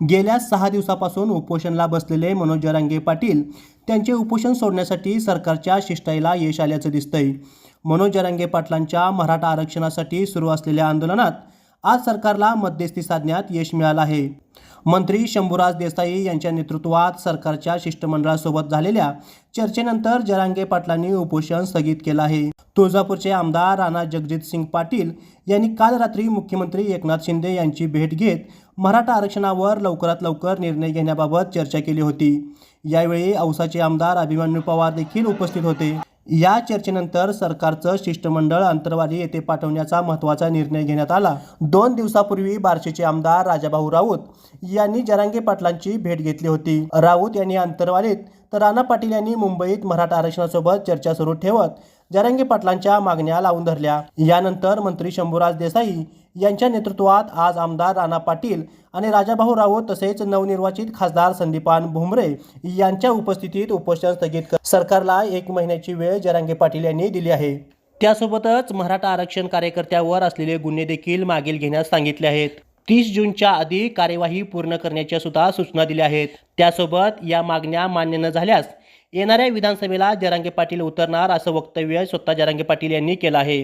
गेल्या सहा दिवसापासून उपोषणला बसलेले मनोज जरांगे पाटील त्यांचे उपोषण सोडण्यासाठी सरकारच्या शिष्टाईला यश आल्याचं दिसतंय. मनोज जरांगे पाटलांच्या मराठा आरक्षणासाठी सुरू असलेल्या आंदोलनात आज सरकारला मध्यस्थी साधण्यात यश मिळालं आहे. मंत्री शंभूराज देसाई यांच्या नेतृत्वात सरकारच्या शिष्टमंडळासोबत झालेल्या चर्चेनंतर जरांगे पाटलांनी उपोषण स्थगित केलं आहे. तुळजापूरचे आमदार राणा जगजित सिंग पाटील यांनी काल रात्री मुख्यमंत्री एकनाथ शिंदे यांची भेट घेत मराठा आरक्षणावर लवकरात लवकर निर्णय घेण्याबाबत चर्चा केली होती. यावेळी औसाचे आमदार अभिमन्यू पवार देखील उपस्थित होते. या चर्चेनंतर सरकारचं शिष्टमंडळ अंतरवाली येथे पाठवण्याचा महत्त्वाचा निर्णय घेण्यात आला. दोन दिवसापूर्वी बार्शीचे आमदार राजाभाऊ राऊत यांनी जरांगे पाटलांची भेट घेतली होती. राऊत यांनी अंतरवालीत तर राणा पाटील यांनी मुंबईत मराठा आरक्षणासोबत चर्चा सुरू ठेवत जरांगे पाटलांच्या मागण्या लावून धरल्या. यानंतर मंत्री शंभूराज देसाई यांच्या नेतृत्वात आज आमदार राणा पाटील आणि राजाभाऊ राऊत तसेच नवनिर्वाचित खासदार संदीपान भुमरे यांच्या उपस्थितीत उपोषण स्थगित सरकारला एक महिन्याची वेळ जरांगे पाटील यांनी दिली आहे. त्यासोबतच मराठा आरक्षण कार्यकर्त्यावर असलेले गुन्हे देखील मागील घेण्यास सांगितले आहेत. तीस जूनच्या आधी कार्यवाही पूर्ण करण्याच्या सुद्धा सूचना दिल्या आहेत. त्यासोबत या मागण्या मान्य न झाल्यास येणाऱ्या विधानसभेला जरांगे पाटील उतरणार असं वक्तव्य स्वतः जरांगे पाटील यांनी केलं आहे.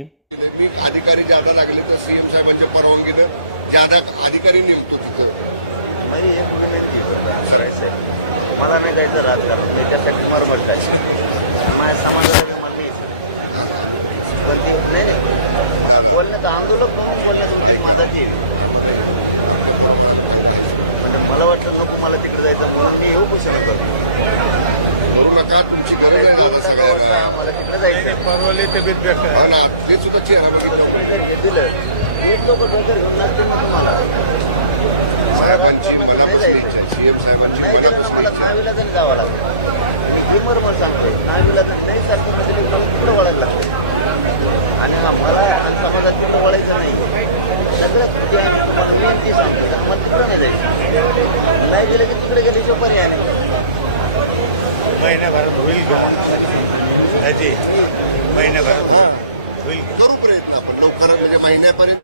मी अधिकारी ज्यादा लागले तर सीएम साहेबांच्या परवानगीनं ज्यादा अधिकारी हे आहे मला नाही जायचं राजकारण. त्याच्यासाठी मरमट जायची माझ्या नाही नाही. बोलण्याचं आंदोलन म्हणून बोलण्याचं उद्देश माझा म्हणजे मला वाटलं नको मला तिकडे जायचं म्हणून मी येऊ कुशल करतो करू नका तुमची गरज आहे दादा जायचं? परवले तब्येत बेकार हा ना ते सुद्धा चेहरा बघितलं. दिलं एक लोक डोक्यात घेऊन लागते ना तुम्हाला साहेबांची मला मनापासून जायचं. इच्छा सीएम साहेबांची नाही मला नावीला जरी जावं लागतं मी मग सांगते नावीला जर नाही सारखं म्हणजे मला वळायला लागतं? आणि हा मला आणि समाजात तिकडं वळायचं नाही. सगळ्यात तुम्हाला मेन ती सांगते तर मला तिकडं नाही जायचं नाही गेलं की तिकडे गेल्याशिवाय पर्याय नाही. महिन्याभरात होईल घेऊन अजय महिन्याभरात होईल करू प्रयत्न आपण. लवकर म्हणजे महिन्यापर्यंत